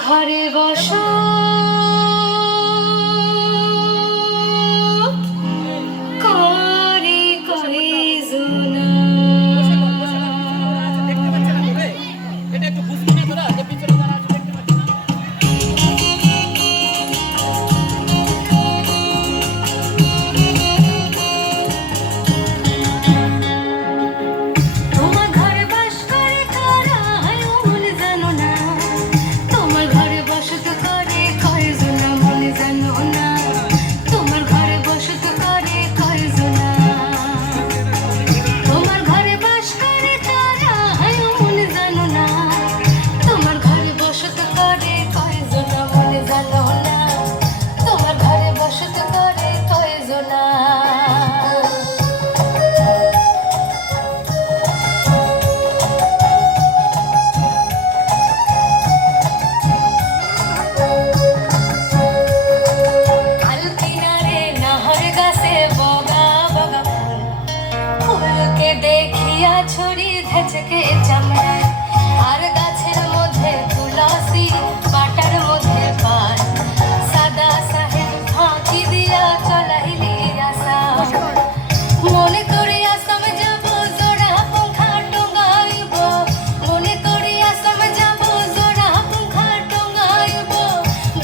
ঘরে বসো করে কয়জনা দেখিয়া ছড়ি ধেচকে চামড়ায় আর গাছের মধ্যে তুলসী বাটার মধ্যে পান সাদা সাহেব ফাঁকি দিয়া চলাইলি আসা মনে করি আসাম যাব জোড়া পঙ্খা টঙ্গাইব মনে করি আসাম যাব জোড়া পঙ্খা টঙ্গাইব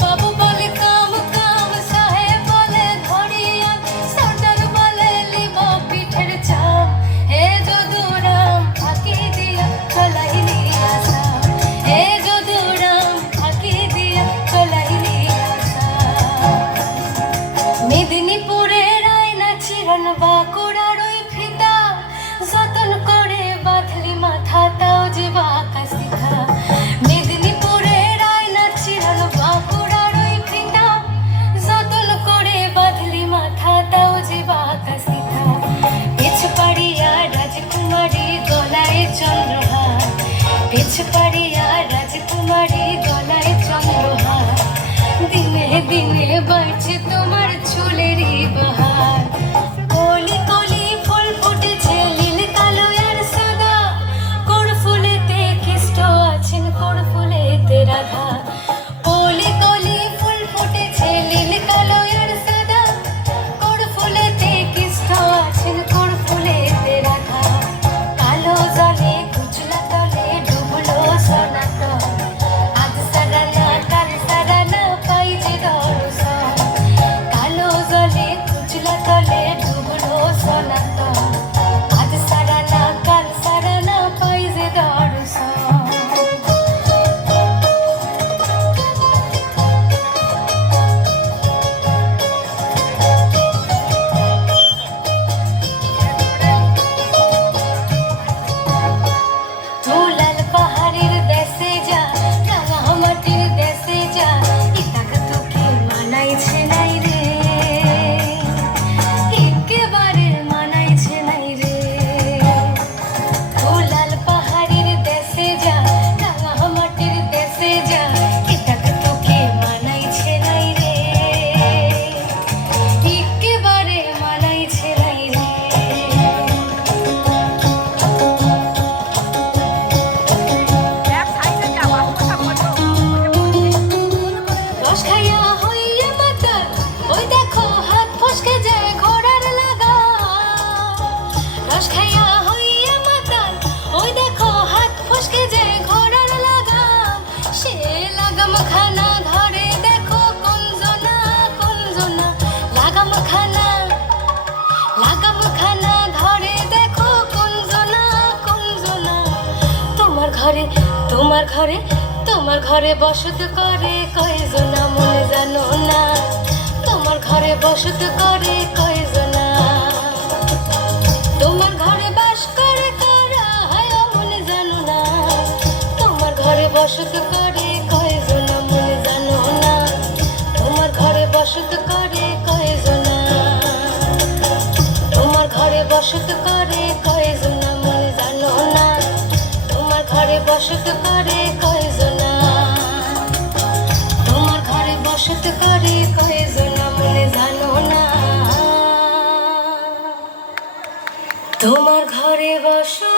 বাবু বলে কাম কাম সাহেব বলে ধরিয়া সর্দার বলে লিব পিঠের চাম হে যদুরাম ফাঁকি দিয়া চলাইলি আসা হে যদুরাম ফাঁকি দিয়া চলাইলি আসা মেদিনীপুরের আয়না চিরন বাঁকুড়ার ওই ফিতা যতন করে বাঁধলি মাথা তাও যে বাঁকা শিখা মেদিনীপুরের আয়না চিরন বাঁকুড়ার ওই ফিতা যতন করে বাঁধলি মাথা তাও যে বাঁকা শিখা পেছ পাড়িয়া রাজকুমারী গলায় চন্দ্রহার পেছ পাড়িয়া রাজকুমারী গলায় চন্দ্রহার দিনে দিনে বাড়ছে তোমার চুলেরই বাহার কলি কলি ফুল ফুটেছে নীল কালো আর সাদা কোন ফুলেতে কৃষ্ণ আছেন কোন ফুলেতে রাধা কলি কলি ফুল ফুটেছে নীল কালো আর সাদা কোন ফুলেতে কৃষ্ণ আছেন কোন ফুলেতে রাধা কালো জলে কুচলা তলে ডুবলো সনাতন আজ সারানা কাল সারানা পাই যে দর্শন কালো জলে কুচলা তলে ডুবলো সনাতন আজ সারানা কাল সারানা পাই যে দর্শন তুলাল পাহাড়ের দেশে যা রাঙা মাটির দেশে যা ইতাক তোকে মানাইছে নাই রে একেবারে মানাইছে নাই রে তুলাল পাহাড়ের দেশে যা রাঙা মাটির দেশে যা ইতাক তোকে মানাইছে নাই রে একেবারে মানাইছে নাই রে রস খাইয়া হইয়া মাতাল ওই দেখো হাত ফসকে যায় ঘোড়ার লাগা রস খাইয়া হইয়া মাতাল ওই দেখো হাত ফসকে যায় ঘোড়ার লাগা সে লাগাম খানা ধরে দেখো কুঞ্জনা কুঞ্জনা লাগাম খানা ধরে দেখো কুঞ্জনা কুঞ্জনা তোমার ঘরে তোমার ঘরে তোমার ঘরে বসত করে কয়জনা মনে জানো না তোমার ঘরে বসত করে কয়জনা তোমার ঘরে বাস করে কারা হায় মনে জানো না তোমার ঘরে বসত করে কয়জনা মনে জানো না তোমার ঘরে বসত করে কয়জনা তোমার ঘরে বসত করে কয়জনা মনে জানো না তোমার ঘরে বসত করে কয়জনা তোমার ঘরে বসত করে কয়জনা মনে জানো না তোমার ঘরে বসত